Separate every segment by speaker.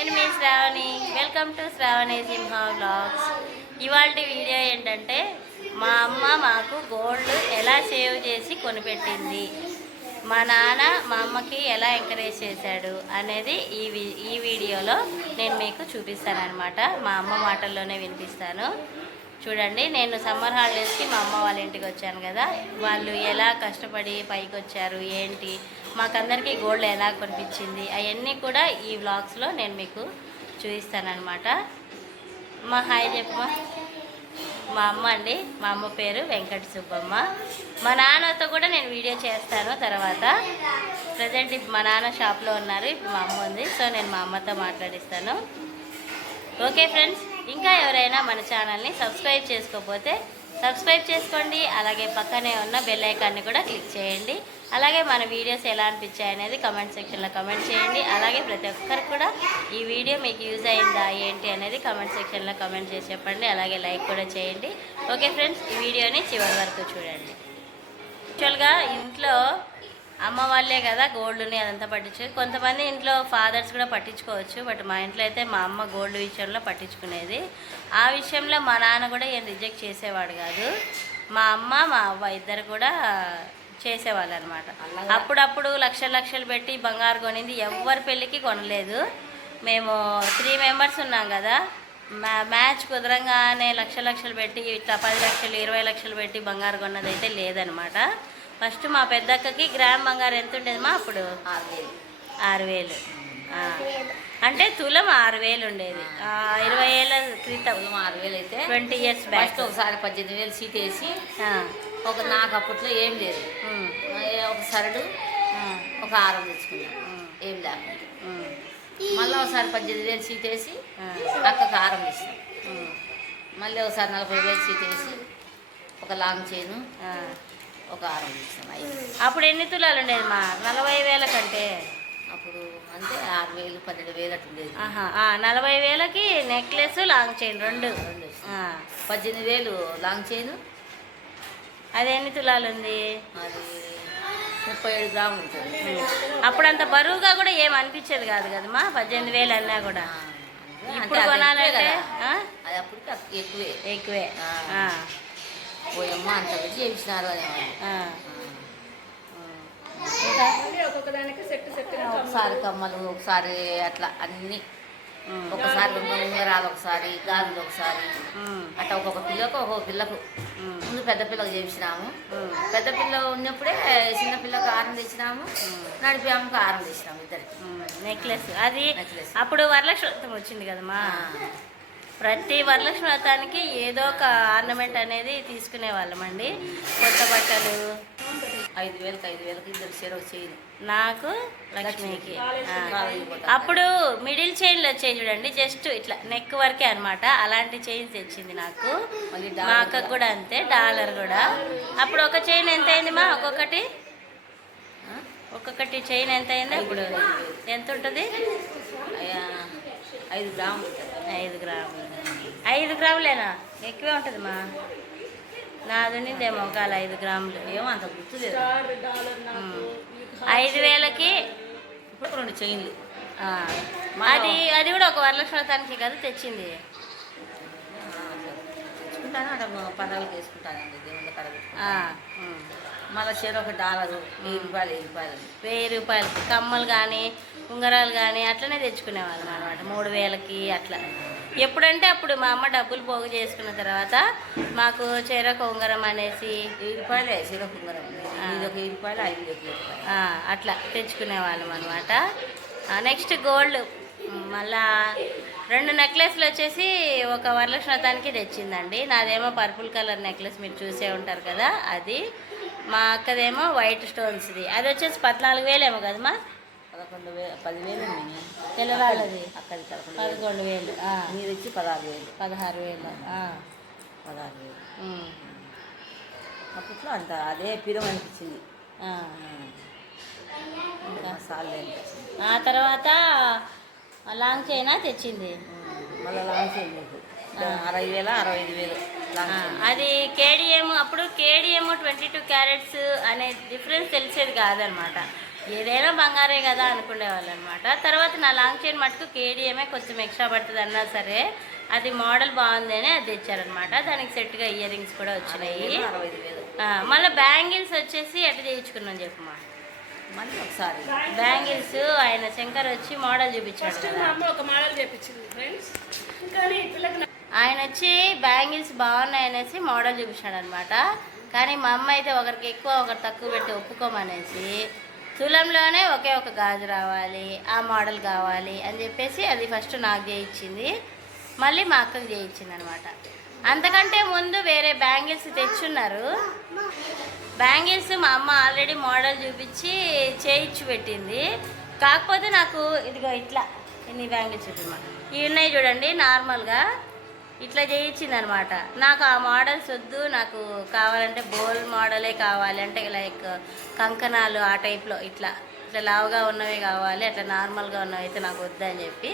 Speaker 1: నేను మీ Shravani. Welcome to Shravani Simha blogs ఇవాళ video ఏంటంటే మా అమ్మ మాకు గోల్డ్ ఎలా సేవ్ చేసి కొనిపెట్టింది. మా నాన్న మా అమ్మకి ఎలా ఎంకరేజ్ చేశాడు అనేది ఈ ఈ వీడియోలో నేను మీకు చూపిస్తాను అనమాట మా అమ్మ మాటల్లోనే వినిపిస్తాను. చూడండి నేను సమ్మర్ హాలిడేస్కి మా అమ్మ వాళ్ళ ఇంటికి వచ్చాను కదా. వాళ్ళు ఎలా కష్టపడి పైకి వచ్చారు ఏంటి మాకందరికీ గోల్డ్ ఎలా కొనిపించింది అవన్నీ కూడా ఈ వ్లాగ్స్లో నేను మీకు చూపిస్తానమాట మా హాయ్ చెప్పమా మా అమ్మ అండి మా అమ్మ పేరు వెంకట సుబ్బమ్మ. మా నాన్నతో కూడా నేను వీడియో చేస్తాను తర్వాత. ప్రజెంట్ ఇప్పుడు మా నాన్న షాప్లో ఉన్నారు ఇప్పుడు మా అమ్మ ఉంది సో నేను మా అమ్మతో మాట్లాడిస్తాను. Okay friends. ఇంకా ఎవరైనా మన ఛానల్ని సబ్స్క్రైబ్ చేసుకోకపోతే సబ్స్క్రైబ్ చేసుకోండి అలాగే పక్కనే ఉన్న బెల్ ఐకాన్ని కూడా క్లిక్ చేయండి. అలాగే మన వీడియోస్ ఎలా అనిపించాయి అనేది కమెంట్ సెక్షన్లో కమెంట్ చేయండి. అలాగే ప్రతి ఒక్కరికి కూడా ఈ వీడియో మీకు యూజ్ అయిందా ఏంటి అనేది కమెంట్ సెక్షన్లో కమెంట్ చేసి చెప్పండి. అలాగే లైక్ కూడా చేయండి. ఓకే ఫ్రెండ్స్ ఈ వీడియోని చివరి వరకు చూడండి. యాక్చువల్గా ఇంట్లో అమ్మ వాళ్ళే కదా గోల్డ్ని అదంతా పట్టించు కొంతమంది ఇంట్లో ఫాదర్స్ కూడా పట్టించుకోవచ్చు బట్ మా ఇంట్లో అయితే మా అమ్మ గోల్డ్ విషయంలో పట్టించుకునేది. ఆ విషయంలో మా నాన్న కూడా ఏం రిజెక్ట్ చేసేవాడు కాదు. మా అమ్మ మా అవ్వ ఇద్దరు కూడా చేసేవాళ్ళు అనమాట అప్పుడప్పుడు లక్షలు లక్షలు పెట్టి బంగారు కొనింది. ఎవరి పెళ్ళికి కొనలేదు. మేము త్రీ మెంబర్స్ ఉన్నాం కదా. మ్యా మ్యాచ్ కుదరంగానే లక్ష లక్షలు పెట్టి ఇట్లా పది లక్షలు ఇరవై లక్షలు పెట్టి బంగారు కొన్నది అయితే లేదనమాట. ఫస్ట్ మా పెద్దక్కకి గ్రామ్ బంగారం ఎంత ఉండేది మా అప్పుడు?
Speaker 2: ఆరు వేలు
Speaker 1: ఆరు వేలు ఆ. అంటే తులం ఆరు వేలు ఉండేది. ఆ, ఇరవై ఏళ్ళ క్రితం.
Speaker 2: ఆరు వేలు అయితే
Speaker 1: ట్వంటీ ఇయర్స్ బ్యాక్.
Speaker 2: ఫస్ట్ ఒకసారి పద్దెనిమిది వేలు సీట్ వేసి ఒక నాకు అప్పట్లో ఏం లేదు. ఒక సరడు ఒక ఆరం తెచ్చుకున్నాం ఏం లేకుండా. మళ్ళీ ఒకసారి పద్దెనిమిది వేలు సీట్ వేసి అక్కకు ఆరం ఇస్తాం. మళ్ళీ ఒకసారి నలభై వేలు సీట్ వేసి ఒక లాంగ్ చైను ఒక ఆరం ఇస్తాం
Speaker 1: అప్పుడు ఎన్ని తులాలు ఉండేది మా? నలభై వేల కంటే?
Speaker 2: అప్పుడు అంతే ఆరు వేలు పన్నెండు వేలు అట్లా ఉండేది.
Speaker 1: ఆహా, ఆ, నలభై వేలకి నెక్లెస్ లాంగ్ చైన్ రెండు.
Speaker 2: పద్దెనిమిది వేలు లాంగ్ చైను.
Speaker 1: అది ఎన్ని తులాలు ఉంది?
Speaker 2: అది ముప్పై ఏడు గ్రాములు ఉంటుంది.
Speaker 1: అప్పుడు అంత బరువుగా కూడా ఏం అనిపించేది కాదు కదమ్మా పద్దెనిమిది వేలు అన్నా కూడా.
Speaker 2: అంటే
Speaker 1: ఇప్పుడు కొనాలంటే?
Speaker 2: అది అక్- ఎక్కువే.
Speaker 1: ఎక్కువే.
Speaker 2: పోయమ్మ అంత పెట్టి చేయించినారు అనేవాళ్ళు. ఒకసారి కమ్మలు ఒకసారి అట్లా అన్ని. ఒకసారి ఉంగరాలు ఒకసారి గాజులు ఒకసారి. అట్లా ఒక్కొక్క పిల్లకు ఒక్కొక్క పిల్లకు. ముందు పెద్ద పిల్లకు చేయించినాము. పెద్ద పిల్ల ఉన్నప్పుడే చిన్న పిల్లకు ఆరం తెచ్చినాము. నడిపి అమ్మకు ఆరం తెచ్చినాము ఇద్దరికి.
Speaker 1: నెక్లెస్. అది
Speaker 2: నెక్లెస్.
Speaker 1: అప్పుడు వరలక్ష్మి వచ్చింది కదమ్మా. ప్రతి వరలక్ష్మి వ్రతానికి ఏదో ఒక ఆర్నమెంట్ అనేది తీసుకునే వాళ్ళమండి కొత్త బట్టలు.
Speaker 2: ఐదు వేలకు ఐదు వేలకు ఇద్దరు చెరువు చేయను
Speaker 1: నాకు లక్ష్మికి. అప్పుడు మిడిల్ చైన్లు వచ్చాయి చూడండి జస్ట్ ఇట్లా నెక్ వరకే అనమాట అలాంటి చైన్స్ తెచ్చింది నాకు. మా అక్కకు కూడా. అంతే డాలర్ కూడా. అప్పుడు ఒక చైన్ ఎంత అయింది మా ఒక్కొక్కటి? ఒక్కొక్కటి చైన్ ఎంత అయింది అప్పుడు? ఎంత ఉంటుంది
Speaker 2: ఐదు గ్రాములు.
Speaker 1: ఐదు గ్రాములు. ఐదు గ్రాములేనా? ఎక్కువే ఉంటుంది మా నాది ఉన్నిందేమో ఒకవేళ ఐదు గ్రాములు.
Speaker 2: ఏమో అంత గుర్తులేదు.
Speaker 1: ఐదు వేలకి
Speaker 2: ఇప్పుడు రెండు చైన్లు.
Speaker 1: అది అది కూడా ఒక వరలక్ష్మి వ్రతానికి కదా తెచ్చింది.
Speaker 2: తెచ్చుకుంటాను అక్కడ పండుగలు చేసుకుంటానండి దేవుళ్ళ. మళ్ళీ చీర ఒక డాలరు వెయ్యి రూపాయలు వెయ్యి రూపాయలు.
Speaker 1: వెయ్యి రూపాయలకి కమ్మలు కానీ ఉంగరాలు కానీ అట్లనే తెచ్చుకునేవాళ్ళం అనమాట మూడు వేలకి అట్లా. ఎప్పుడంటే అప్పుడు మా అమ్మ డబ్బులు పోగు చేసుకున్న తర్వాత మాకు చెరకు ఉంగరం అనేసి
Speaker 2: రూపాయలే చీర ఒక వెయ్యి రూపాయలు ఐదు
Speaker 1: అట్లా తెచ్చుకునేవాళ్ళం అనమాట నెక్స్ట్ గోల్డ్. మళ్ళా రెండు నెక్లెస్లు వచ్చేసి ఒక వరలక్ష్మి వ్రతానికి తెచ్చిందండి. నాదేమో పర్పుల్ కలర్ నెక్లెస్ మీరు చూసే ఉంటారు కదా అది. మా అక్కదేమో వైట్ స్టోన్స్ది. అది వచ్చేసి పద్నాలుగు వేలేమో కదమ్మా?
Speaker 2: పదకొండు వేలు పదివేలు ఉంది
Speaker 1: తెల్లరాళ్ళది
Speaker 2: అక్కడి పదకొండు
Speaker 1: పదకొండు వేలు
Speaker 2: మీరు వచ్చి పదహారు వేలు.
Speaker 1: పదహారు వేలు
Speaker 2: పదహారు వేలు. అప్పట్లో అంత అదే పిరం అనిపించింది.
Speaker 1: ఆ. తర్వాత లాంగ్ చైనా తెచ్చింది.
Speaker 2: మళ్ళీ అయింది మీకు అరవై వేల అరవై ఐదు వేలు.
Speaker 1: అది కేడిఎం అప్పుడు కేడిఎం ట్వంటీ టూ క్యారెట్స్ అనే డిఫరెన్స్ తెలిసేది కాదనమాట. ఏదైనా బంగారే కదా అనుకునేవాళ్ళు అనమాట తర్వాత నా లాంగ్ చైన్ మటుకు కేడిఎమే కొంచెం ఎక్స్ట్రా పడుతుంది అన్నా సరే అది మోడల్ బాగుంది అని అది తెచ్చారనమాట. దానికి సెట్గా ఇయర్ రింగ్స్ కూడా వచ్చినాయి. మళ్ళీ బ్యాంగిల్స్ వచ్చేసి ఎట్లా చేయించుకున్నాం చెప్పమ్మా
Speaker 2: మళ్ళీ ఒకసారి.
Speaker 1: బ్యాంగిల్స్ ఆయన శంకర్ వచ్చి మోడల్ చూపించాడు
Speaker 3: ఒక మోడల్ చేపించింది ఫ్రెండ్స్ కానీ
Speaker 1: ఆయన వచ్చి బ్యాంగిల్స్ బాగున్నాయి అనేసి మోడల్ చూపించాడు అనమాట కానీ మా అమ్మ అయితే ఒకరికి ఎక్కువ ఒకరు తక్కువ పెట్టి ఒప్పుకోమనేసి తులంలోనే ఒకే ఒక గాజు రావాలి ఆ మోడల్ కావాలి అని చెప్పేసి అది ఫస్ట్ నాకు చేయించింది. మళ్ళీ మా అక్కకి చేయించింది అనమాట అంతకంటే ముందు వేరే బ్యాంగిల్స్ తెచ్చున్నారు. బ్యాంగిల్స్ మా అమ్మ ఆల్రెడీ మోడల్ చూపించి చేయించి పెట్టింది. కాకపోతే నాకు ఇదిగో ఇట్లా ఇన్ని బ్యాంగిల్స్ చూడమ్మా ఇవి ఉన్నాయి చూడండి నార్మల్గా ఇట్లా చేయించింది అనమాట నాకు ఆ మోడల్స్ వద్దు నాకు కావాలంటే బోల్ మోడలే కావాలి అంటే లైక్ కంకణాలు ఆ టైప్లో ఇట్లా. ఇట్లా లావుగా ఉన్నవి కావాలి అట్లా నార్మల్గా ఉన్నవి అయితే నాకు వద్దని చెప్పి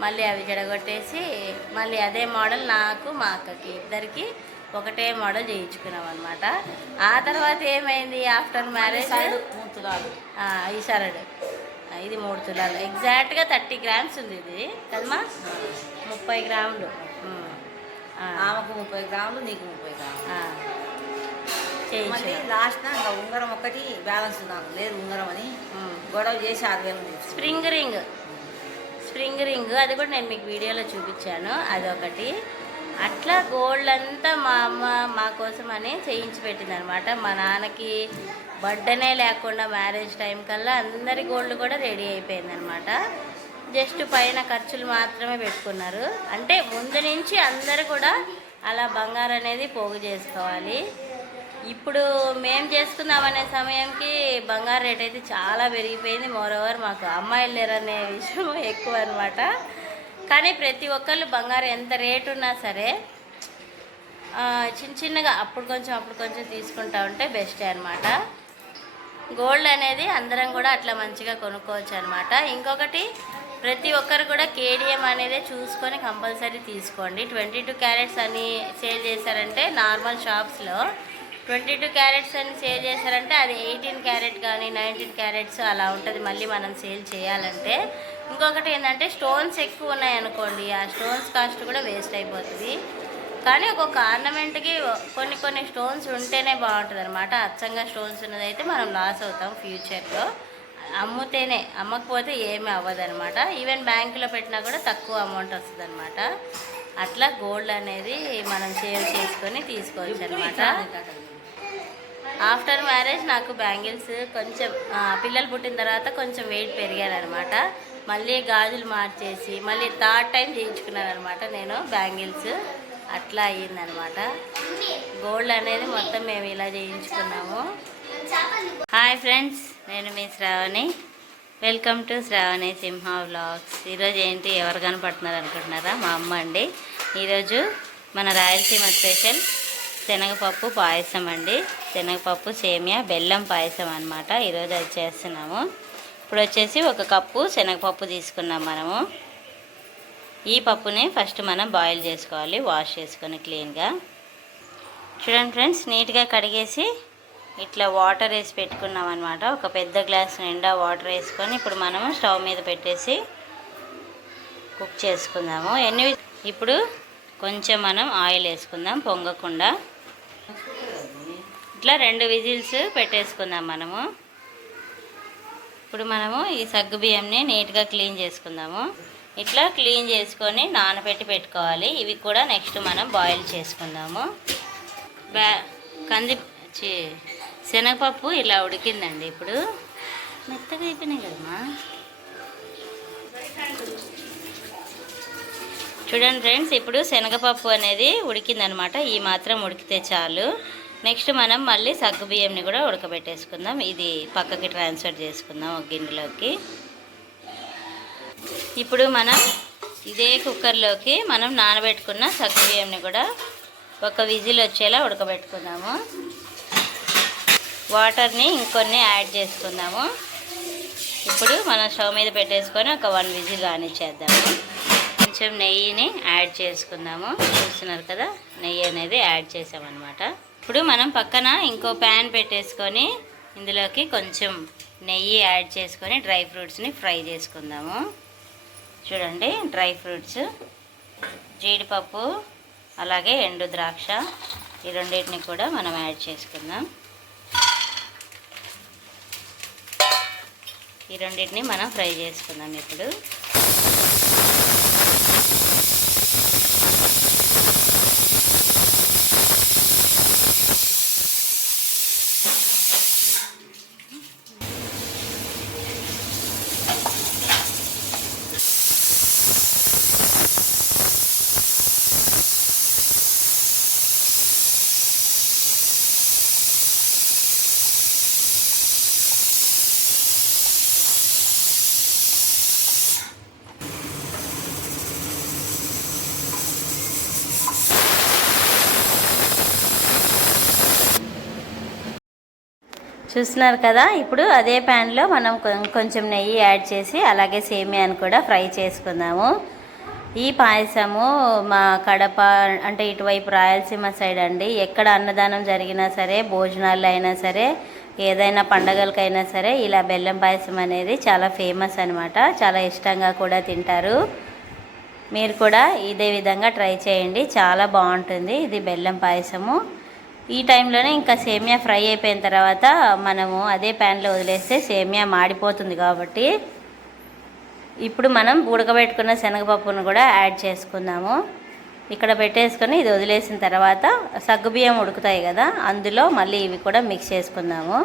Speaker 1: మళ్ళీ అవి చెడగొట్టేసి మళ్ళీ అదే మోడల్ నాకు మా అక్కకి ఇద్దరికి ఒకటే మోడల్ చేయించుకున్నాం అనమాట ఆ తర్వాత ఏమైంది ఆఫ్టర్ మ్యారేజ్ ఈ సరడు ఇది మూడు తులాలు. ఎగ్జాక్ట్గా థర్టీ గ్రామ్స్ ఉంది ఇది. కదమ్మా? ముప్పై గ్రాములు.
Speaker 2: ఆమెకు ముప్పై గ్రాములు నీకు ముప్పై గ్రాములు. మళ్ళీ లాస్ట్ ఇంకా ఉంగరం ఒకటి బ్యాలెన్స్ నాకు లేదు ఉంగరం అని. గొడవ చేసి ఆరు వేలు.
Speaker 1: Spring ring. Spring ring. అది కూడా నేను మీకు వీడియోలో చూపించాను. అదొకటి. అట్లా గోల్డ్ అంతా మా అమ్మ మా కోసం అని చేయించి పెట్టింది అనమాట మా నాన్నకి బర్త్డేనే లేకుండా మ్యారేజ్ టైం కల్లా అందరి గోల్డ్ కూడా రెడీ అయిపోయింది అనమాట జస్ట్ పైన ఖర్చులు మాత్రమే పెట్టుకున్నారు. అంటే ముందు నుంచి అందరు కూడా అలా బంగారం అనేది పోగు చేసుకోవాలి. ఇప్పుడు మేము చేసుకుందాం అనే సమయంకి బంగారు రేట్ అయితే చాలా పెరిగిపోయింది. మోరోవర్ మాకు అమ్మాయిలు లేరనే విషయం ఎక్కువ అనమాట కానీ ప్రతి ఒక్కళ్ళు బంగారం ఎంత రేటు ఉన్నా సరే చిన్న చిన్నగా అప్పుడు కొంచెం అప్పుడు కొంచెం తీసుకుంటా ఉంటే బెస్టే అనమాట గోల్డ్ అనేది అందరం కూడా అట్లా మంచిగా కొనుక్కోవచ్చు అనమాట ఇంకొకటి ప్రతి ఒక్కరు కూడా కేడిఎం అనేది చూసుకొని కంపల్సరీ తీసుకోండి. ట్వంటీ టూ క్యారెట్స్ అని సేల్ చేశారంటే నార్మల్ షాప్స్లో ట్వంటీ టూ క్యారెట్స్ అని సేల్ చేశారంటే అది ఎయిటీన్ క్యారెట్ కానీ నైన్టీన్ క్యారెట్స్ అలా ఉంటుంది మళ్ళీ మనం సేల్ చేయాలంటే. ఇంకొకటి ఏంటంటే స్టోన్స్ ఎక్కువ ఉన్నాయనుకోండి ఆ స్టోన్స్ కాస్ట్ కూడా వేస్ట్ అయిపోతుంది. కానీ ఒక్కొక్క ఆర్నమెంట్కి కొన్ని కొన్ని స్టోన్స్ ఉంటేనే బాగుంటుంది అనమాట అచ్చంగా స్టోన్స్ ఉన్నదైతే మనం లాస్ అవుతాం ఫ్యూచర్లో. అమ్ముతేనే అమ్మకపోతే ఏమీ అవ్వదనమాట ఈవెన్ బ్యాంకులో పెట్టినా కూడా తక్కువ అమౌంట్ వస్తుంది అనమాట అట్లా గోల్డ్ అనేది మనం సేవ్ చేసుకొని తీసుకోవచ్చు అనమాట ఆఫ్టర్ మ్యారేజ్ నాకు బ్యాంగిల్స్ కొంచెం పిల్లలు పుట్టిన తర్వాత కొంచెం వెయిట్ పెరిగానమాట మళ్ళీ గాజులు మార్చేసి మళ్ళీ థర్డ్ టైం చేయించుకున్నాను అనమాట నేను బ్యాంగిల్స్ అట్లా అయ్యిందనమాట గోల్డ్ అనేది మొత్తం మేము ఇలా చేయించుకున్నాము. హాయ్ ఫ్రెండ్స్ నేను మీ Shravani. Welcome to Shravani Simha vlogs ఈరోజు ఏంటి? ఎవరు కనపడుతున్నారు అనుకుంటున్నారా? మా అమ్మ అండి. ఈరోజు మన రాయలసీమ స్పెషల్ శనగపప్పు పాయసం అండి. శనగపప్పు సేమియా బెల్లం పాయసం అనమాట ఈరోజు అది చేస్తున్నాము. ఇప్పుడు వచ్చేసి ఒక కప్పు శనగపప్పు తీసుకున్నాం మనము. ఈ పప్పుని ఫస్ట్ మనం బాయిల్ చేసుకోవాలి. వాష్ చేసుకొని క్లీన్గా. చూడండి ఫ్రెండ్స్ నీట్గా కడిగేసి ఇట్లా వాటర్ వేసి పెట్టుకున్నాం అనమాట ఒక పెద్ద గ్లాస్ నిండా వాటర్ వేసుకొని ఇప్పుడు మనము స్టవ్ మీద పెట్టేసి కుక్ చేసుకుందాము. ఎన్ని ఇప్పుడు కొంచెం మనం ఆయిల్ వేసుకుందాం పొంగకుండా. ఇట్లా రెండు విజిల్స్ పెట్టేసుకుందాం మనము. ఇప్పుడు మనము ఈ సగ్గు బియ్యంని నీట్గా క్లీన్ చేసుకుందాము. ఇట్లా క్లీన్ చేసుకొని నానబెట్టి పెట్టుకోవాలి. ఇవి కూడా నెక్స్ట్ మనం బాయిల్ చేసుకుందాము. బ్యా కంది శనగపప్పు ఇలా ఉడికిందండి ఇప్పుడు. మెత్తగా అయిపోయినాయి కదమ్మా. చూడండి ఫ్రెండ్స్ ఇప్పుడు శనగపప్పు అనేది ఉడికిందనమాట. ఈ మాత్రం ఉడికితే చాలు. నెక్స్ట్ మనం మళ్ళీ సగ్గు బియ్యంని కూడా ఉడకబెట్టేసుకుందాం. ఇది పక్కకి ట్రాన్స్ఫర్ చేసుకుందాం ఒక గిన్నెలోకి. ఇప్పుడు మనం ఇదే కుక్కర్లోకి మనం నానబెట్టుకున్న సగ్గు బియ్యంని కూడా ఒక విజిల్ వచ్చేలా ఉడకబెట్టుకుందాము. వాటర్ని ఇంకొన్ని యాడ్ చేసుకుందాము. ఇప్పుడు మనం స్టవ్ మీద పెట్టేసుకొని ఒక వన్ విజిల్ కానిచ్చేద్దాము కొంచెం నెయ్యిని యాడ్ చేసుకుందాము. చూస్తున్నారు కదా నెయ్యి అనేది యాడ్ చేసామన్నమాట. ఇప్పుడు మనం పక్కన ఇంకో ప్యాన్ పెట్టేసుకొని ఇందులోకి కొంచెం నెయ్యి యాడ్ చేసుకొని డ్రై ఫ్రూట్స్ని ఫ్రై చేసుకుందాము. చూడండి డ్రై ఫ్రూట్స్ జీడిపప్పు అలాగే ఎండు ద్రాక్ష ఈ రెండింటిని కూడా మనం యాడ్ చేసుకుందాం. ఈ రెండింటిని మనం ఫ్రై చేసుకుందాం ఇప్పుడు. చూస్తున్నారు కదా ఇప్పుడు అదే ప్యాన్లో మనం కొంచెం నెయ్యి యాడ్ చేసి అలాగే సేమియాను కూడా ఫ్రై చేసుకుందాము. ఈ పాయసము మా కడప అంటే ఇటువైపు రాయలసీమ సైడ్ అండి. ఎక్కడ అన్నదానం జరిగినా సరే భోజనాలు అయినా సరే ఏదైనా పండగలకైనా సరే ఇలా బెల్లం పాయసం అనేది చాలా ఫేమస్ అనమాట చాలా ఇష్టంగా కూడా తింటారు. మీరు కూడా ఇదే విధంగా ట్రై చేయండి. చాలా బాగుంటుంది ఇది బెల్లం పాయసము. ఈ టైంలోనే ఇంకా సేమియా ఫ్రై అయిపోయిన తర్వాత మనము అదే ప్యాన్లో వదిలేస్తే సేమియా మాడిపోతుంది కాబట్టి ఇప్పుడు మనం ఉడకబెట్టుకున్న శనగపప్పును కూడా యాడ్ చేసుకుందాము. ఇక్కడ పెట్టేసుకొని ఇది వదిలేసిన తర్వాత సగ్గుబియ్యం ఉడుకుతాయి కదా అందులో మళ్ళీ ఇవి కూడా మిక్స్ చేసుకుందాము.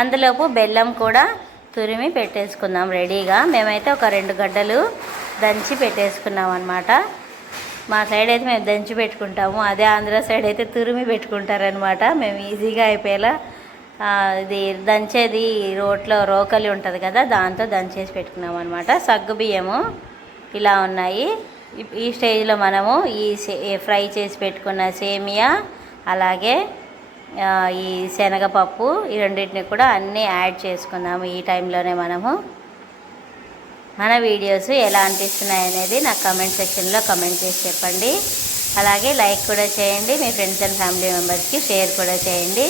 Speaker 1: అందులోపు బెల్లం కూడా తురిమి పెట్టేసుకుందాం రెడీగా. మేమైతే ఒక రెండు గడ్డలు దంచి పెట్టేసుకున్నాం అనమాట మా సైడ్ అయితే మేము దంచి పెట్టుకుంటాము అదే ఆంధ్ర సైడ్ అయితే తురిమి పెట్టుకుంటారనమాట మేము ఈజీగా అయిపోయేలా ఇది దంచేది రోట్లో రోకలి ఉంటుంది కదా దాంతో దంచేసి పెట్టుకున్నాం అనమాట సగ్గు బియ్యము ఇలా ఉన్నాయి. ఇప్- ఈ స్టేజ్లో మనము ఈ సే- ఫ్రై చేసి పెట్టుకున్న సేమియా అలాగే ఈ శనగపప్పు ఈ రెండింటిని కూడా అన్నీ యాడ్ చేసుకుందాము ఈ టైంలోనే మనము. మన వీడియోస్ ఎలా అనిపిస్తున్నాయి అనేది నాకు కమెంట్ సెక్షన్లో కమెంట్ చేసి చెప్పండి. అలాగే లైక్ కూడా చేయండి మీ ఫ్రెండ్స్ అండ్ ఫ్యామిలీ మెంబర్స్కి షేర్ కూడా చేయండి.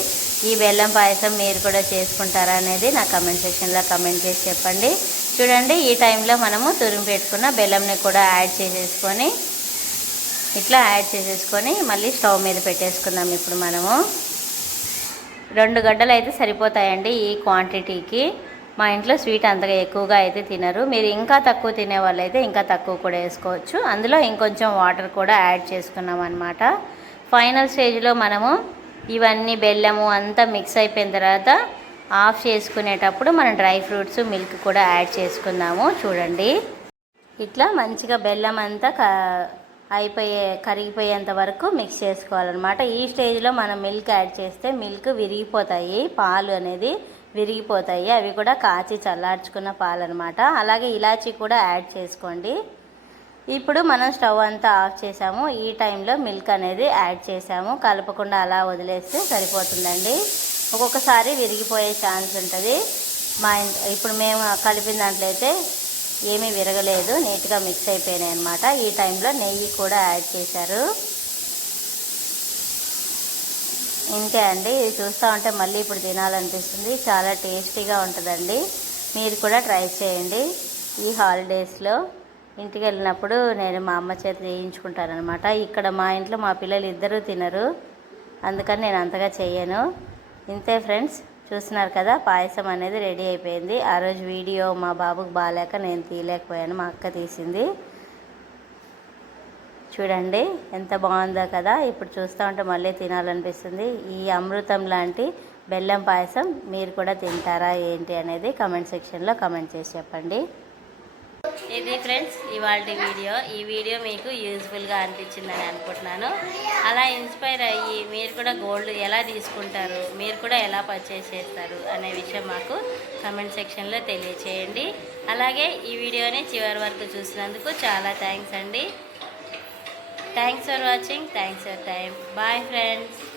Speaker 1: ఈ బెల్లం పాయసం మీరు కూడా చేసుకుంటారా అనేది నా కమెంట్ సెక్షన్లో కమెంట్ చేసి చెప్పండి. చూడండి ఈ టైంలో మనము తురిమి పెట్టుకున్న బెల్లంని కూడా యాడ్ చేసేసుకొని ఇట్లా యాడ్ చేసేసుకొని మళ్ళీ స్టవ్ మీద పెట్టేసుకుందాం ఇప్పుడు మనము. రెండు గడ్డలు అయితే సరిపోతాయండి ఈ క్వాంటిటీకి మా ఇంట్లో స్వీట్ అంతగా ఎక్కువగా అయితే తినరు. మీరు ఇంకా తక్కువ తినే వాళ్ళైతే ఇంకా తక్కువ కూడా వేసుకోవచ్చు. అందులో ఇంకొంచెం వాటర్ కూడా యాడ్ చేసుకున్నాం అనమాట ఫైనల్ స్టేజ్లో మనము ఇవన్నీ బెల్లము అంతా మిక్స్ అయిపోయిన తర్వాత ఆఫ్ చేసుకునేటప్పుడు మనం డ్రై ఫ్రూట్స్ మిల్క్ కూడా యాడ్ చేసుకుందాము. చూడండి. ఇట్లా మంచిగా బెల్లం అంతా క అయిపోయే కరిగిపోయేంత వరకు మిక్స్ చేసుకోవాలన్నమాట. ఈ స్టేజ్లో మనం మిల్క్ యాడ్ చేస్తే మిల్క్ విరిగిపోతాయి. పాలు అనేది విరిగిపోతాయి. అవి కూడా కాచి చల్లార్చుకున్న పాలనమాట. అలాగే ఇలాచీ కూడా యాడ్ చేసుకోండి. ఇప్పుడు మనం స్టవ్ అంతా ఆఫ్ చేసాము. ఈ టైంలో మిల్క్ అనేది యాడ్ చేసాము. కలపకుండా అలా వదిలేస్తే సరిపోతుందండి. ఒక్కొక్కసారి విరిగిపోయే ఛాన్స్ ఉంటుంది. మా ఇప్పుడు మేము కలిపిన దాంట్లో అయితే ఏమీ విరగలేదు. నీట్గా మిక్స్ అయిపోయినాయి అనమాట ఈ టైంలో నెయ్యి కూడా యాడ్ చేశారు. ఇంతే అండి. ఇది చూస్తూ ఉంటే మళ్ళీ ఇప్పుడు తినాలనిపిస్తుంది. చాలా టేస్టీగా ఉంటుందండి. మీరు కూడా ట్రై చేయండి. ఈ హాలిడేస్లో ఇంటికి వెళ్ళినప్పుడు నేను మా అమ్మ చేత చేయించుకుంటానమాట ఇక్కడ మా ఇంట్లో మా పిల్లలు ఇద్దరూ తినరు. అందుకని నేను అంతగా చేయను ఇంతే ఫ్రెండ్స్ చూస్తున్నారు కదా పాయసం అనేది రెడీ అయిపోయింది. ఆ రోజు వీడియో మా బాబుకి బాగాలేక నేను తీయలేకపోయాను. మా అక్క తీసింది. చూడండి ఎంత బాగుందో కదా. ఇప్పుడు చూస్తూ ఉంటే మళ్ళీ తినాలనిపిస్తుంది. ఈ అమృతం లాంటి బెల్లం పాయసం మీరు కూడా తింటారా ఏంటి అనేది కమెంట్ సెక్షన్లో కమెంట్ చేసి చెప్పండి. ఇది ఫ్రెండ్స్ ఇవాళ వీడియో. ఈ వీడియో మీకు యూజ్ఫుల్గా అనిపించిందని అనుకుంటున్నాను. అలా ఇన్స్పైర్ అయ్యి మీరు కూడా గోల్డ్ ఎలా తీసుకుంటారు మీరు కూడా ఎలా పర్చేస్ చేస్తారు అనే విషయం మాకు కమెంట్ సెక్షన్లో తెలియచేయండి. అలాగే ఈ వీడియోని చివరి వరకు చూసినందుకు చాలా థ్యాంక్స్ అండి. thanks for watching. Thanks for time. Bye friends.